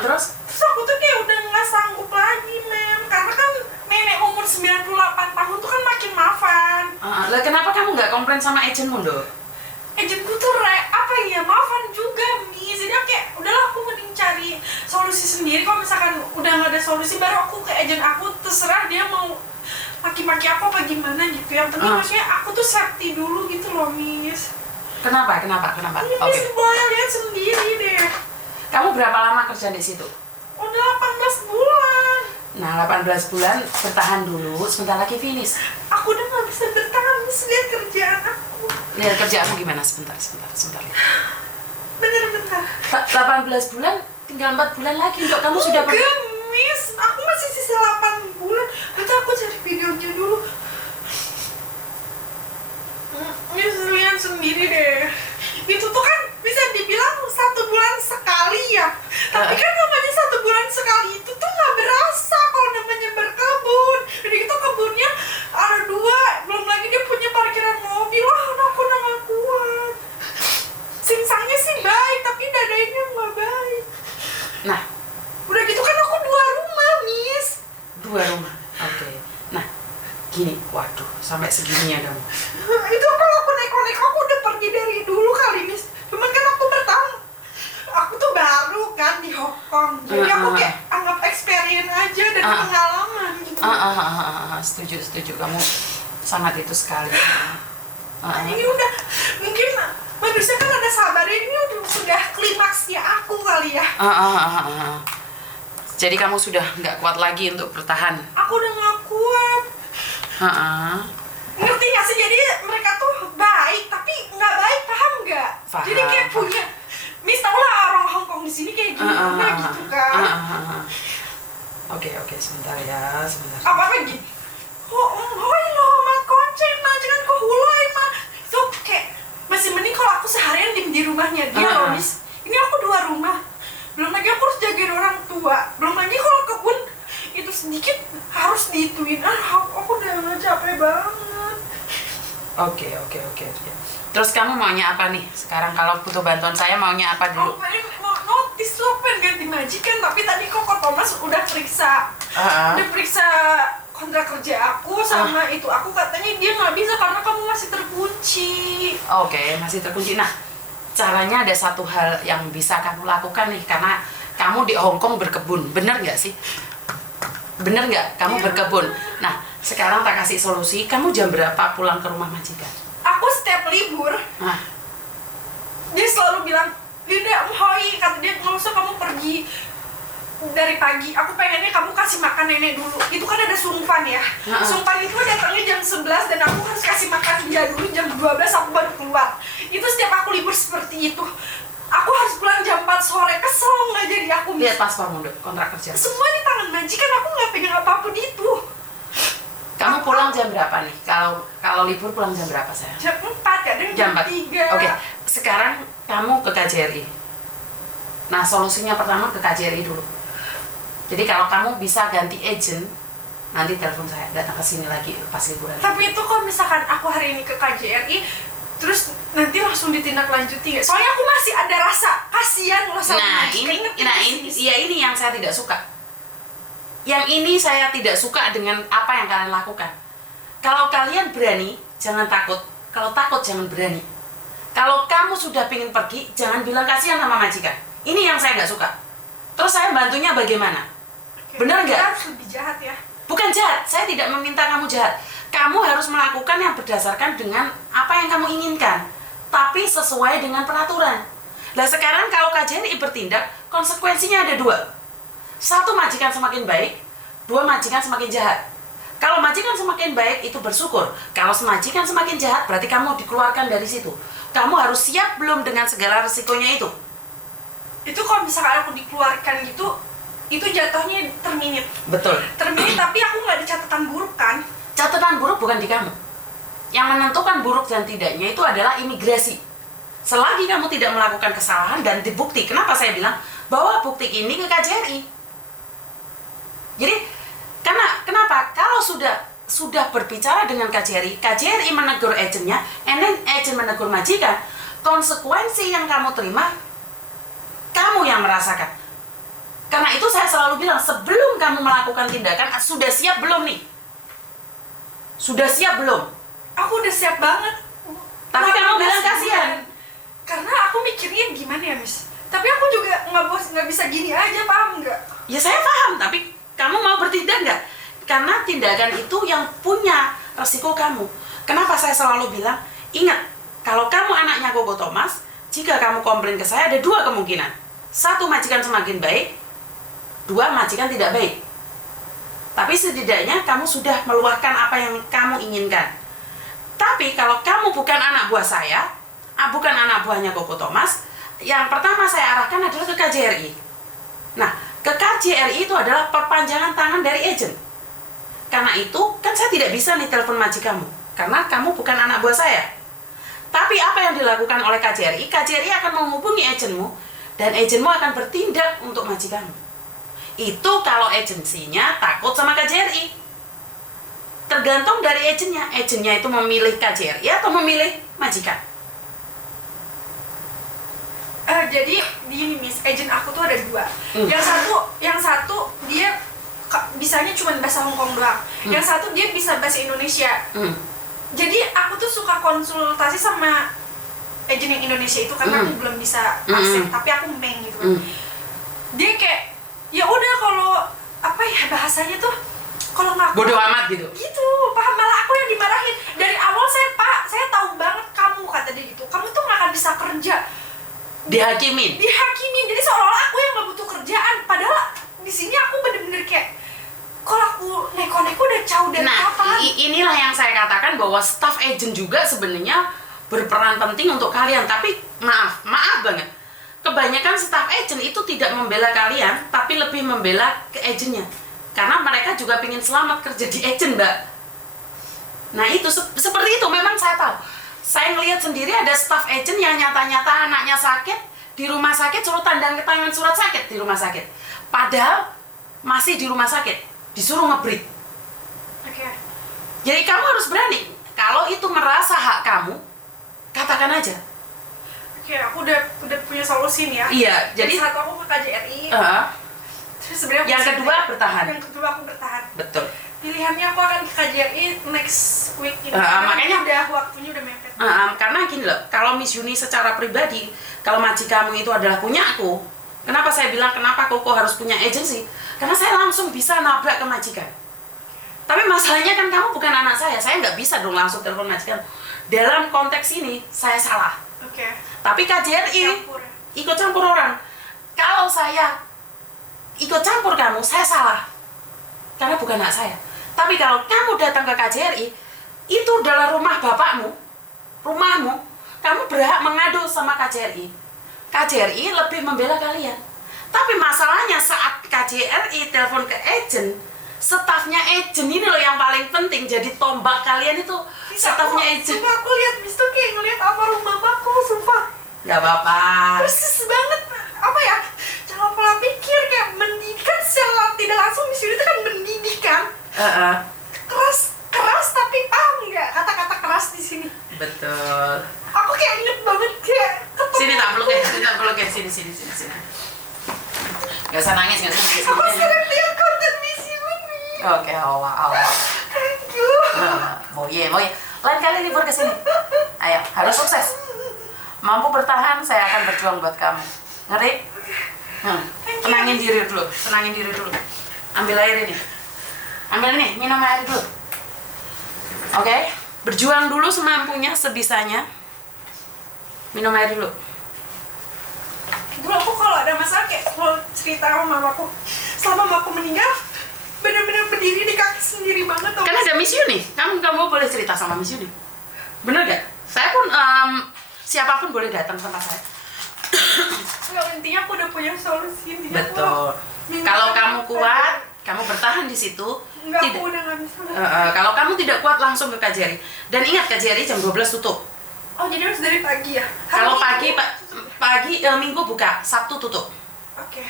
Terus? Terus aku tuh kayak udah nggak sanggup lagi, Mem. Karena kan nenek umur 98 tahun tuh kan makin maafan. Lah kenapa kamu nggak komplain sama agentmu, Dok? Agentku tuh maafan juga, Mi. Jadi kayak udahlah, aku mending cari solusi sendiri. Kalau misalkan udah nggak ada solusi, baru aku ke agent aku, terserah dia mau maki-maki aku apa gimana gitu. Yang penting maksudnya aku tuh safety dulu gitu loh, Miss. Kenapa? Ini Miss boleh lihat sendiri deh. Kamu berapa lama kerja di situ? Udah 18 bulan. Nah, 18 bulan bertahan dulu, sebentar lagi finish. Aku udah nggak bisa bertahan, Miss. Lihat kerjaan aku. Lihat kerjaanmu gimana? Sebentar. Bener-bener. 18 bulan, tinggal 4 bulan lagi, Dok. Kamu sudah Enggak, Miss. Aku masih sisa 8 bulan. Nanti aku cari videonya dulu. Miss, lihat sendiri deh. Itu tuh kan bisa dibilang 1 bulan sekali ya. Tapi kan namanya 1 bulan sekali itu tuh nggak berasa kalau namanya berkebun. Jadi itu kebunnya ada 2, belum lagi dia punya parkiran mobil. Wah, aku udah nggak kuat. Singsangnya sih baik, tapi dadanya nggak baik. Nah, Udah gitu kan aku 2 rumah, Miss. 2 rumah. Oke. Nah, gini, waduh, sampai segininya kamu. Itu kalau aku naik aku udah pergi dari dulu kali, Miss. Cuman kan aku bertahan. Aku tuh baru kan di Hong Kong. Jadi aku kayak anggap experience aja dan pengalaman gitu. Setuju. Kamu sangat itu sekali. Ini udah mungkin manusia kan ada sabarnya, ini sudah klimaksnya aku kali ya. Jadi kamu sudah nggak kuat lagi untuk bertahan. Aku udah nggak kuat. Ngerti nggak sih? Jadi mereka tuh baik, tapi nggak baik, paham nggak? Paham. Jadi kayak punya, Miss, tau lah orang Hong Kong di sini kayak gimana gitu kan? Oke, sebentar ya, sebentar. Apa lagi? Hoi lo, mat konceng, mah jangan kau hulai mah. Itu kayak masih mending kalau aku seharian diem di rumahnya dia loh, Miss. Ini aku 2 rumah. Belum lagi aku harus jagain orang tua. Belum lagi kalau kebun itu sedikit harus dihituin. Aku udah capek banget. Oke. Terus kamu maunya apa nih? Sekarang kalau butuh bantuan saya maunya apa dulu? Aku pengen mau notis tuh, pengen ganti majikan. Tapi tadi Koko Thomas udah periksa. Udah periksa kontrak kerja aku sama itu. Aku katanya dia nggak bisa karena kamu masih terkunci. Oke, masih terkunci. Nah, caranya ada satu hal yang bisa kamu lakukan nih, karena kamu di Hong Kong berkebun, bener nggak sih? Bener nggak? Kamu berkebun. Nah, sekarang tak kasih solusi. Kamu jam berapa pulang ke rumah majikan? Aku setiap libur, dia selalu bilang, Linda, hoi, kata dia, nggak usah kamu pergi dari pagi. Aku pengennya kamu kasih makan nenek dulu. Itu kan ada sungpan ya. Sungpan itu datangnya jam 11 dan aku harus kasih makan dia dulu jam 12 aku baru keluar. Itu setiap aku libur seperti itu. Aku harus pulang jam 4 sore, kesel nggak jadi aku. Lihat paspormu, Dok, kontrak kerja. Semua di tangan majikan, aku nggak pegang apapun itu. Kamu pulang jam berapa nih? Kalau libur pulang jam berapa, sayang? Jam 4, kadang jam 3. Oke, sekarang kamu ke KJRI. Nah, solusinya pertama ke KJRI dulu. Jadi kalau kamu bisa ganti agent, nanti telepon saya, datang ke sini lagi pas liburan. Tapi itu kalau misalkan aku hari ini ke KJRI, terus nanti langsung ditindaklanjuti nggak? Soalnya aku masih ada rasa kasihan loh sama majikan. Ini yang saya tidak suka. Yang ini saya tidak suka dengan apa yang kalian lakukan. Kalau kalian berani, jangan takut. Kalau takut, jangan berani. Kalau kamu sudah pingin pergi, jangan bilang kasihan sama majikan. Ini yang saya nggak suka. Terus saya bantunya bagaimana? Benar nggak? Harus lebih jahat ya? Bukan jahat, saya tidak meminta kamu jahat. Kamu harus melakukan yang berdasarkan dengan apa yang kamu inginkan, tapi sesuai dengan peraturan. Nah, sekarang kalau KJRI bertindak, konsekuensinya ada 2. 1, majikan semakin baik, 2, majikan semakin jahat. Kalau majikan semakin baik, itu bersyukur. Kalau majikan semakin jahat, berarti kamu dikeluarkan dari situ. Kamu harus siap belum dengan segala resikonya itu? Itu kalau misalkan aku dikeluarkan gitu, itu jatuhnya terminit. Betul. Terminit, tapi aku nggak ada catatan buruk kan? Catatan buruk bukan di kamu. Yang menentukan buruk dan tidaknya itu adalah imigrasi. Selagi kamu tidak melakukan kesalahan dan dibukti, kenapa saya bilang bawa bukti ini ke KJRI? Jadi, kenapa? Kalau sudah berbicara dengan KJRI, KJRI menegur agennya, agen menegur majikan, konsekuensi yang kamu terima, kamu yang merasakan. Karena itu saya selalu bilang, sebelum kamu melakukan tindakan, sudah siap belum nih? Sudah siap belum? Aku udah siap banget. Tapi kamu 18 bilang bulan. kasihan. Karena aku mikirnya gimana ya, Miss? Tapi aku juga nggak bisa gini aja, paham nggak? Ya saya paham, tapi kamu mau bertindak nggak? Karena tindakan itu yang punya resiko kamu. Kenapa saya selalu bilang, ingat, kalau kamu anaknya Koko Thomas, jika kamu komplain ke saya, ada dua kemungkinan. Satu, majikan semakin baik. Dua, majikan tidak baik. Tapi setidaknya kamu sudah meluahkan apa yang kamu inginkan. Tapi kalau kamu bukan anak buah saya, bukan anak buahnya Koko Thomas, yang pertama saya arahkan adalah ke KJRI. Nah, ke KJRI itu adalah perpanjangan tangan dari agen. Karena itu, kan saya tidak bisa nih telepon majikanmu. Karena kamu bukan anak buah saya. Tapi apa yang dilakukan oleh KJRI? KJRI akan menghubungi agenmu, dan agenmu akan bertindak untuk majikanmu. Itu kalau agensinya takut sama KJRI. Tergantung dari agennya. Agennya itu memilih KJRI atau memilih majikan. Jadi gini, Miss, agen aku tuh ada dua. Yang satu dia bisanya cuma bahasa Hongkong doang. Yang satu dia bisa bahasa Indonesia. Jadi aku tuh suka konsultasi sama agen yang Indonesia itu karena aku belum bisa aksen, tapi aku meng gitu kan. Dia kayak ya udah, kalau apa ya bahasanya tuh, kalau nggak bodoh amat gitu. Gitu, paham, malah aku yang dimarahin. Dari awal saya tahu banget kamu, kata dia gitu. Kamu tuh nggak akan bisa kerja. Dihakimin. Jadi seolah-olah aku yang nggak butuh kerjaan. Padahal di sini aku bener-bener kayak, kalau aku neko-neko udah jauh dari kapan. Inilah yang saya katakan bahwa staff agent juga sebenarnya berperan penting untuk kalian. Tapi maaf banget, kebanyakan staff agent itu tidak membela kalian, tapi lebih membela ke agentnya. Karena mereka juga ingin selamat kerja di agent, Mbak. Nah itu, seperti itu memang saya tahu. Saya ngelihat sendiri ada staff agent yang nyata-nyata anaknya sakit, di rumah sakit suruh tanda tangan surat sakit di rumah sakit. Padahal masih di rumah sakit, disuruh ngebreak. Oke. Jadi kamu harus berani. Kalau itu merasa hak kamu, katakan aja. Oke, aku udah punya solusi nih ya. Iya, jadi satu aku ke KJRI. Terus sebenarnya yang kedua bertahan. Yang kedua aku bertahan. Betul. Pilihannya aku akan ke KJRI next week gitu. Makanya udah waktunya udah mepet. Karena gini loh, kalau Miss Yuni secara pribadi, kalau majikanmu itu adalah punya aku, kenapa saya bilang kenapa Koko harus punya agensi? Karena saya langsung bisa nabrak ke majikan. Tapi masalahnya kan kamu bukan anak saya nggak bisa dong langsung telepon majikan. Dalam konteks ini, saya salah. Oke. Tapi KJRI ikut campur orang. Kalau saya ikut campur kamu, saya salah. Karena bukan hak saya. Tapi kalau kamu datang ke KJRI, itu adalah rumah bapakmu, rumahmu. Kamu berhak mengadu sama KJRI. KJRI lebih membela kalian. Tapi masalahnya saat KJRI telepon ke agent, stafnya agent ini loh yang paling penting. Jadi tombak kalian itu stafnya agent. Sumpah aku lihat Miss tuh kayak ngeliat apa rumah bapakku, sumpah. Gak apa-apa. Persis banget, apa ya? Cara pola pikir kayak mendidikan secara tidak langsung. Miss Yuni itu kan mendidikan. Keras tapi paham nggak kata-kata keras di sini? Betul. Aku kayak inget banget kayak Sini tak peluk ya, sini. Gak usah nangis. aku sering lihat konten Miss Yuni. Oke, awal. Thank you. Mau ye. Lain kali libur ke sini. Ayo, harus sukses. Mampu bertahan, saya akan berjuang buat kamu. Ngerti? Tenangin diri dulu. Ambil air ini. Minum air dulu. Oke? Berjuang dulu semampunya, sebisanya. Minum air dulu. Dulu aku kalau ada masalah kayak kalau cerita sama mamaku, selama mamaku meninggal, bener-bener berdiri di kaki sendiri banget. Kan ada Miss Yuni. Kamu boleh cerita sama Miss Yuni. Bener gak? Saya pun siapapun boleh datang ke tempat saya. Kalau intinya aku udah punya solusi. Betul. Kalau kamu kuat, kamu bertahan di situ. Enggak, tidak. aku udah gak bisa. Kalau kamu tidak kuat, langsung ke KJRI. Dan ingat, KJRI jam 12 tutup. Oh, jadi harus dari pagi ya? Kalau pagi Minggu buka, Sabtu tutup. Oke.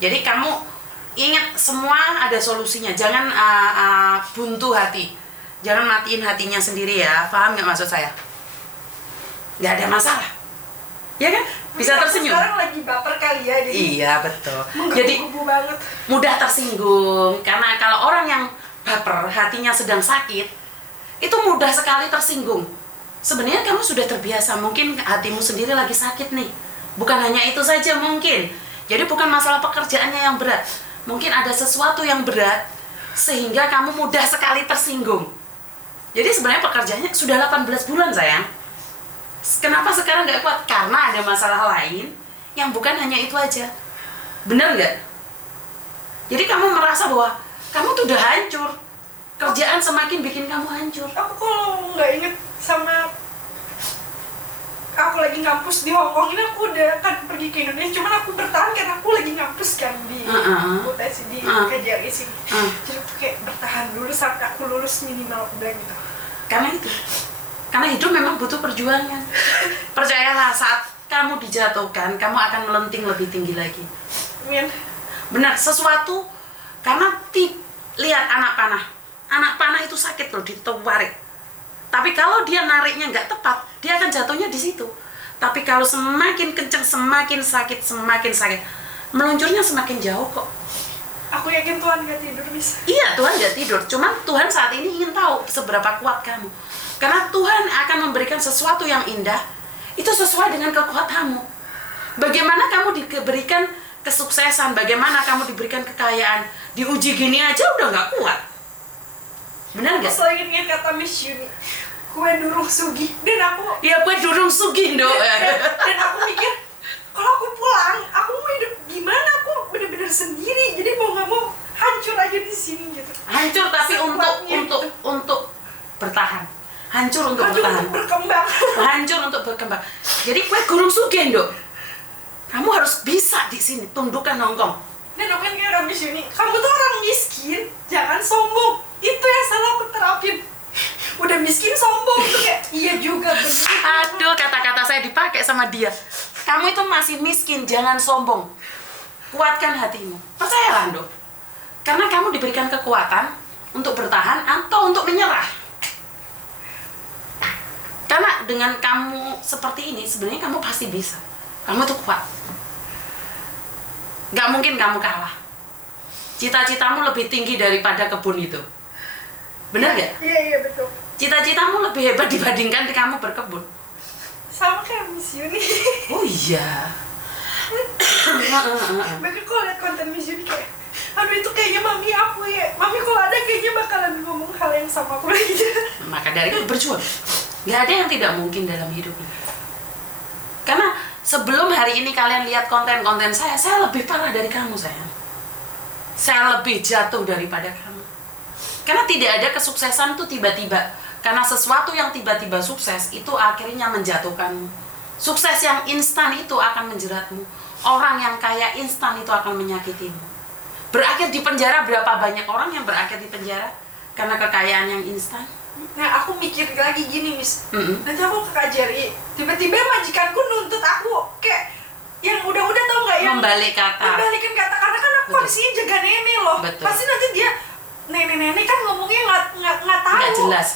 Jadi kamu ingat, semua ada solusinya. Jangan buntu hati. Jangan matiin hatinya sendiri ya. Paham nggak maksud saya? Nggak ada masalah. Ya kan? Bisa Mungkin aku tersenyum. sekarang lagi baper kali ya, jadi Iya, betul. Jadi menggebu-gebu banget. mudah tersinggung. Karena kalau orang yang baper, hatinya sedang sakit, itu mudah sekali tersinggung. Sebenarnya kamu sudah terbiasa, mungkin hatimu sendiri lagi sakit nih. Bukan hanya itu saja mungkin. Jadi bukan masalah pekerjaannya yang berat. Mungkin ada sesuatu yang berat sehingga kamu mudah sekali tersinggung. Jadi sebenarnya pekerjaannya sudah 18 bulan sayang. Kenapa sekarang nggak kuat? Karena ada masalah lain yang bukan hanya itu aja. Benar nggak? Jadi kamu merasa bahwa kamu tuh udah hancur. Kerjaan semakin bikin kamu hancur. Aku kalau nggak inget sama aku lagi ngampus di Hong Kong ini, aku udah kan pergi ke Indonesia, cuman aku bertahan karena aku lagi ngampus kan di UTS di KJRI sini. Jadi aku kayak bertahan dulu sampai aku lulus minimal, aku bilang gitu. Karena itu. Karena hidup memang butuh perjuangan. Percayalah, saat kamu dijatuhkan, kamu akan melenting lebih tinggi lagi. Amin. Benar, sesuatu karena lihat anak panah. Anak panah itu sakit loh, ditarik. Tapi kalau dia nariknya nggak tepat, dia akan jatuhnya di situ. Tapi kalau semakin kencang, semakin sakit, meluncurnya semakin jauh kok. Aku yakin Tuhan gak tidur, Miss. Iya, Tuhan nggak tidur. Cuman Tuhan saat ini ingin tahu seberapa kuat kamu. Karena Tuhan akan memberikan sesuatu yang indah, itu sesuai dengan kekuatanmu. Bagaimana kamu diberikan kesuksesan, bagaimana kamu diberikan kekayaan, diuji gini aja udah nggak kuat. Benar nggak? Aku selalu ingat kata Miss Yuni, kue durung sugih. Dan aku Ya, gue durung sugih dong. dan aku mikir, kalau aku pulang, aku mau hidup gimana? Aku bener-bener sendiri, jadi mau nggak mau hancur aja di sini gitu. Hancur tapi Sekuatnya untuk bertahan. Hancur untuk hancur bertahan. untuk berkembang. Hancur untuk berkembang. Jadi gue gurung sugih dong. Kamu harus bisa di sini, tundukkan Hongkong. Dan aku kan kayak orang Miss Yuni, kamu tuh orang miskin, jangan sombong. Itu yang salah aku terapin. Udah miskin sombong tuh kayak, iya juga bener. Aduh, kata-kata saya dipakai sama dia. Kamu itu masih miskin, jangan sombong. Kuatkan hatimu. Percayalah, Dok. Karena kamu diberikan kekuatan untuk bertahan atau untuk menyerah. Karena dengan kamu seperti ini, sebenarnya kamu pasti bisa. Kamu tuh kuat. Gak mungkin kamu kalah. Cita-citamu lebih tinggi daripada kebun itu. Benar gak? Iya betul. Cita-citamu lebih hebat dibandingkan kamu berkebun. Sama kayak Miss Yuni. Oh iya. Bahkan kalau liat konten Miss Yuni kayak, aduh itu kayaknya mami aku ya. Mami kalau ada kayaknya bakalan ngomong hal yang sama aku lagi. Maka dari itu berjuang. Gak ada yang tidak mungkin dalam hidup ini. Karena sebelum hari ini kalian lihat konten-konten saya lebih parah dari kamu, sayang. Saya lebih jatuh daripada kamu. Karena tidak ada kesuksesan itu tiba-tiba. Karena sesuatu yang tiba-tiba sukses itu akhirnya menjatuhkanmu. Sukses yang instan itu akan menjeratmu. Orang yang kaya instan itu akan menyakitimu. Berakhir di penjara, berapa banyak orang yang berakhir di penjara karena kekayaan yang instan? Nah aku mikir lagi gini, Miss. Nanti aku ke KJRI, tiba-tiba majikanku nuntut aku kayak yang udah-udah, tau nggak, yang Membalikan kata. Karena kan aku kondisinya jaga nenek loh. Betul. Pasti nanti dia nenek kan ngomongnya nggak tahu. Nggak jelas.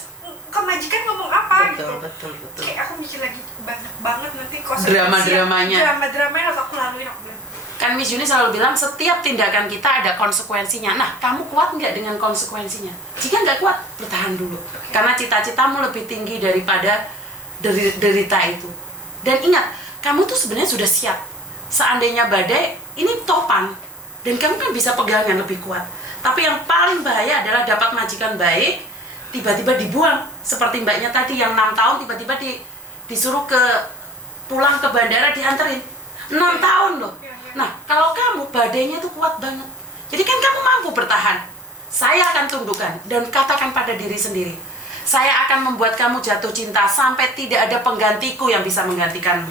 Ke majikan ngomong apa gitu. Betul. Kayak aku mikir lagi banyak banget nanti konsekuensi. Drama-dramanya. Drama-drama yang harus aku laluin, aku bilang. Kan Miss Yuni selalu bilang setiap tindakan kita ada konsekuensinya. Nah, kamu kuat nggak dengan konsekuensinya? Jika nggak kuat, bertahan dulu. Karena cita-citamu lebih tinggi daripada derita itu. Dan ingat, kamu tuh sebenarnya sudah siap. Seandainya badai, ini topan. Dan kamu kan bisa pegangan lebih kuat. Tapi yang paling bahaya adalah dapat majikan baik, tiba-tiba dibuang. Seperti mbaknya tadi yang 6 tahun tiba-tiba disuruh pulang ke bandara dianterin. 6 tahun loh. Nah, kalau kamu badainya itu kuat banget. Jadi kan kamu mampu bertahan. Saya akan tundukkan dan katakan pada diri sendiri. Saya akan membuat kamu jatuh cinta sampai tidak ada penggantiku yang bisa menggantikanmu.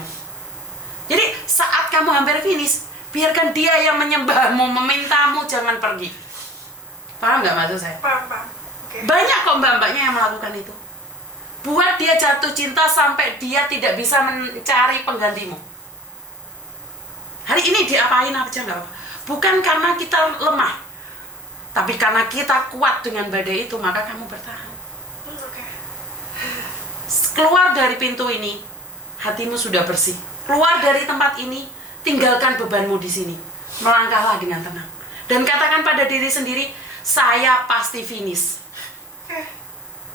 Jadi saat kamu hampir finish, biarkan dia yang menyembahmu, memintamu jangan pergi. Paham nggak maksud saya? Paham. Okay. Banyak kok mbak-mbaknya yang melakukan itu. Buat dia jatuh cinta sampai dia tidak bisa mencari penggantimu. Hari ini diapain aja nggak apa-apa. Bukan karena kita lemah, tapi karena kita kuat dengan badai itu, maka kamu bertahan. Okay. Keluar dari pintu ini, hatimu sudah bersih. Keluar dari tempat ini, tinggalkan bebanmu di sini. Melangkahlah dengan tenang. Dan katakan pada diri sendiri, saya pasti finish.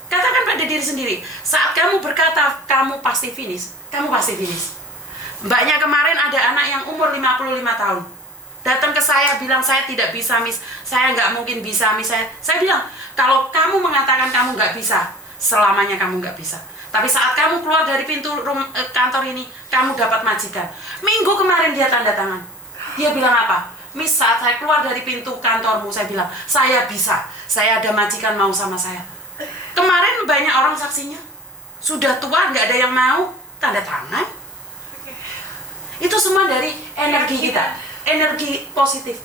Katakan pada diri sendiri, saat kamu berkata kamu pasti finish, kamu pasti finish. Mbaknya kemarin ada anak yang umur 55 tahun. Datang ke saya bilang, saya tidak bisa miss, saya nggak mungkin bisa miss. Saya bilang, kalau kamu mengatakan kamu nggak bisa, selamanya kamu nggak bisa. Tapi saat kamu keluar dari pintu kantor ini, kamu dapat majikan. Minggu kemarin dia tanda tangan. Dia bilang apa? Miss, saat saya keluar dari pintu kantormu, saya bilang, saya bisa. Saya ada majikan mau sama saya. Kemarin banyak orang saksinya. Sudah tua, nggak ada yang mau tanda tangan. Itu semua dari energi kita. Energi positif.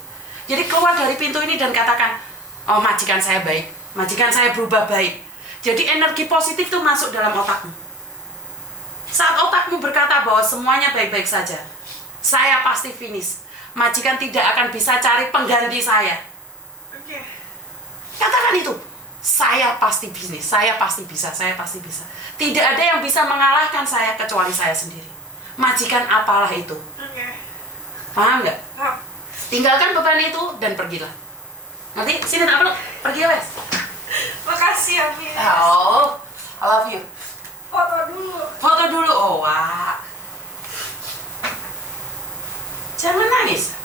Jadi keluar dari pintu ini dan katakan, oh majikan saya baik, majikan saya berubah baik. Jadi energi positif itu masuk dalam otakmu. Saat otakmu berkata bahwa semuanya baik-baik saja, saya pasti finish, majikan tidak akan bisa cari pengganti saya. Katakan itu, saya pasti bisnis, saya pasti bisa, saya pasti bisa. Tidak ada yang bisa mengalahkan saya kecuali saya sendiri. Majikan apalah itu. Paham nggak? Tinggalkan beban itu dan pergilah. Nanti sini tak perlu, pergi wes. Makasih ya, Miss. Oh, I love you. Foto dulu. Foto dulu, oh wah. Jangan nangis.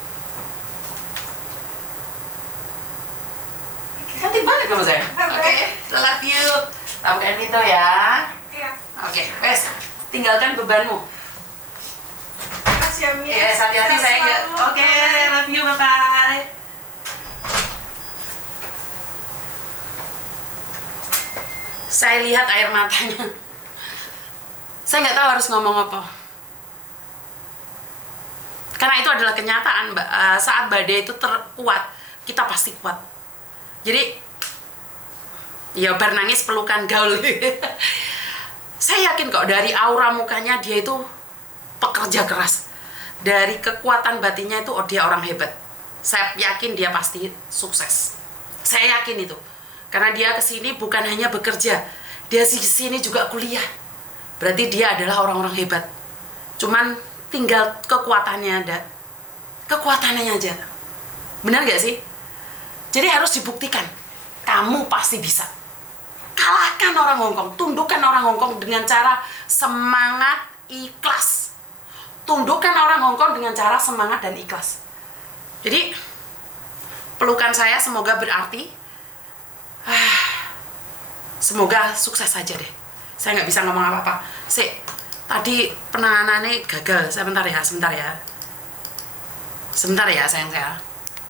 Cantik banget kamu sayang. Oke, I love you. Tampilkan itu ya. Iya. Oke, wes. Tinggalkan bebanmu. Makasih ya, Miss. Yes, hati-hati sayang ya. Oke, love you, bye-bye. Saya lihat air matanya. Saya nggak tahu harus ngomong apa. Karena itu adalah kenyataan, Mbak. Saat badai itu terkuat, kita pasti kuat. Jadi, ya bernangis pelukan gaul. Saya yakin kok dari aura mukanya dia itu pekerja keras. Dari kekuatan batinnya itu, oh dia orang hebat. Saya yakin dia pasti sukses. Saya yakin itu. Karena dia kesini bukan hanya bekerja, dia kesini juga kuliah. Berarti dia adalah orang-orang hebat. Cuman tinggal kekuatannya ada. Kekuatannya aja. Benar gak sih? Jadi harus dibuktikan. Kamu pasti bisa. Kalahkan orang Hongkong. Tundukkan orang Hongkong dengan cara semangat ikhlas. Tundukkan orang Hongkong dengan cara semangat dan ikhlas. Jadi pelukan saya semoga berarti. Semoga sukses saja deh. Saya nggak bisa ngomong apa-apa. Tadi penanganannya gagal. Sebentar ya. Sebentar ya sayang saya.